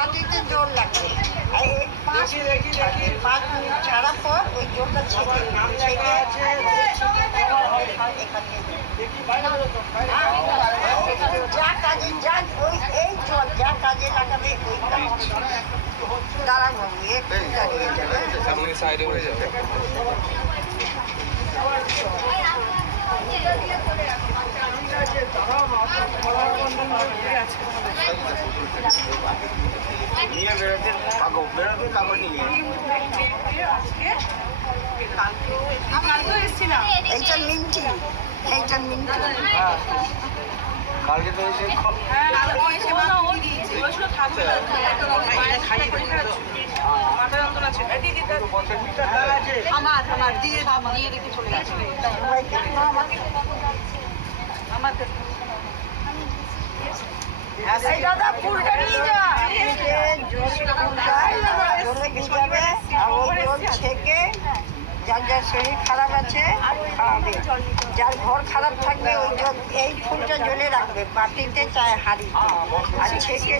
মাটিতে জোর লাগবে। আর এই পাঁচ মিনিট পাঁচ মিনিট ছাড়ার পর ওই জোরটা ছেঁকে নেবে। ছেঁকে যা কাজে যা ওই এই জল যা কাজে লাগাবে ওই যাবে যাবে নিয়ে বেরোতে কাগজ বেরোতে কাগজ নিয়ে এইটা মিন্টি এইটা মিন্টি কালকে তো এসে আমার আমার দিয়ে দিয়ে রেখে চলে গেছে এই দাদা ফুলটা নিয়ে যা এই যে জল ফুলটা জলে ভিজাবে আর ছেঁকে যার যার শরীর খারাপ আছে খাওয়াবে। যার ঘর খারাপ থাকবে ওই জল এই ফুলটা জলে রাখবে বাটিতে চায় হাঁড়ি। আর ছেঁকে।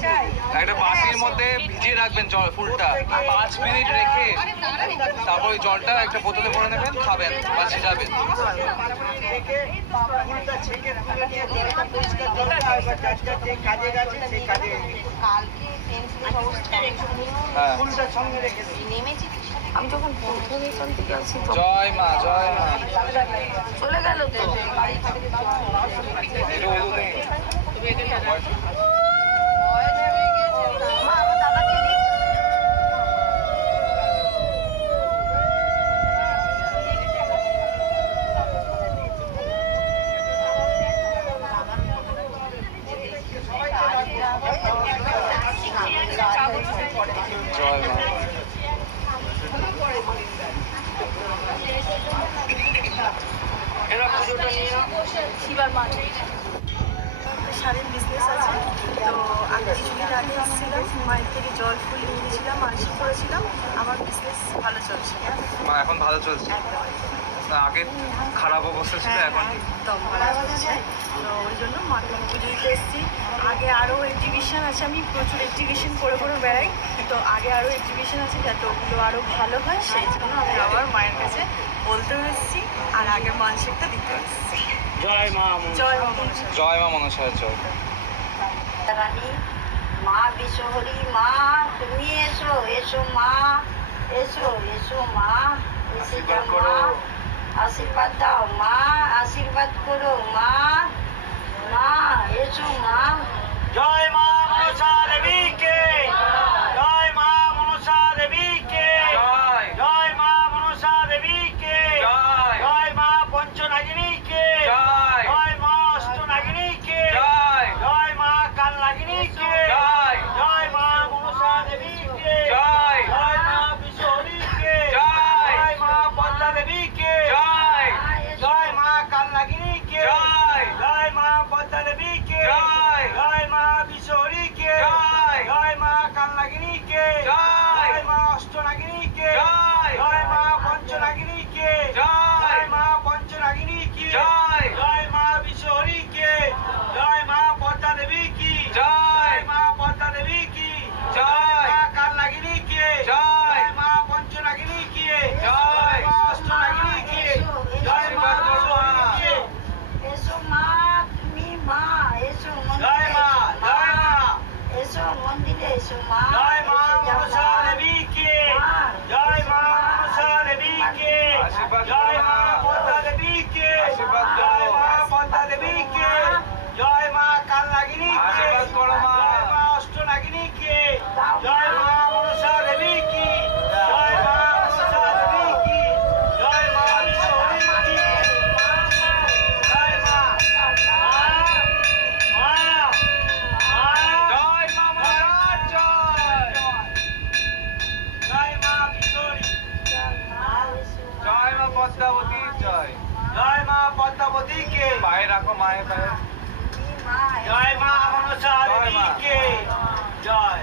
একটা বাটির মধ্যে ভিজিয়ে রাখবেন জল ফুলটা। পাঁচ মিনিট রেখে তারপর ওই জলটা একটা বোতলে ভরে নেবেন খাবেন বা ছিটাবেন কাজে গেছে সেই কাজে কালকে হ্যাঁ। ফুলটা সঙ্গে রেখে আমি যখন প্রথম এখান থেকে আসি জয় মা জয় মা। চলে গেল তো একটু ওষুধ নেই। মা, আমার দাদাকে দিই। জয় মা শাড়ির বিজনেস আছে। তো আমি কিছুদিন আগে এসেছিলাম মায়ের থেকে জল ফুল নিয়ে গেছিলাম মানসিক করেছিলাম। আমার বিজনেস ভালো চলছে। এখন ভালো চলছে? আগে খারাপ অবস্থা ছিল এখন ঠিক। একদম ভালো চলছে। তো ওই জন্য মাকে পুজো দিতে এসেছি। আগে আরও এক্সিবিশন আছে আমি প্রচুর এক্সিবিশন করে করে বেড়াই। তো আগে আরও এক্সিবিশন আছে যাতে ওগুলো আরও ভালো হয় সেই জন্য আমি আবার মায়ের কাছে বলতেও এসেছি আর আগে মানসিকটা দিতে এসেছি। জয় মা জয় মা মনসা জয় মা জয়। রানী মা বিশ্বহরি মা তুমি এসো এসো মা এসো এসো মা এসে যাও মা আশীর্বাদ দাও মা আশীর্বাদ করো মা মা এসো মা। জয় মা মনসা দেবীকে জয় মা মনসা দেবীকে জয় জয় মা মনসা দেবীকে জয় জয় মা পঞ্চনাগিনীকে জয় জয় মা অষ্টনাগিনীকে জয় জয় মা কালনাগিনীকে জয় জয় মা মনসা দেবীকে জয় জয় মা বিশ্বহরীকে জয় জয় মা পদ্মা দেবীকে জয় জয় মা কালনাগিনীকে জয় জয় মা পদ্মা দেবীকে জয় জয় মা বিশ্বহরীকে জয় জয় মা কালনাগিনীকে জয় জয় মা অষ্টনাগিনীকে জয় জয় মা পঞ্চনাগিনীকে জয় জয় মা পঞ্চনাগিনীকে জয় জয় মা বিশ্বহরীকে জয় মা পদ্মা দেবী কি জয় মা পদ্মা দেবী কি জয় মা কালনাগিনী কি জয় মা পঞ্চনাগিনী কি জয় মা অষ্টনাগিনী কি জয় মা বিশ্বহরী কি এসো মা তুমি মা এসো জয় মা মন্দিরে জয় মা এসো মন্দিরে এসো মা জয় মা এসে যাও মনসা মা। দেবী কি মা, জয় মা মনসা দেবী কি আশীর্বাদ জয় করো মা মা। পদ্মা দেবী কি আশীর্বাদ জয় করো। মা পদ্মা দেবী কি জয় মা কালনাগিনী কি আশীর্বাদ করো মা। জয় মা অষ্টনাগিনী কি জয় মা মনসা দেবী কি জয় মা মনসা দেবী কি জয় মা বিশ্বহরী কি জয় মা মা মা জয় মা মহারাজ জয় জয় মা বিশ্বহরী জয় মা পদ্মাবতী জয় মা পদ্মাবতী কে পায়ে রাখো মায়ের পায়ে মা জয় মা মনসা জয় মা। জয়।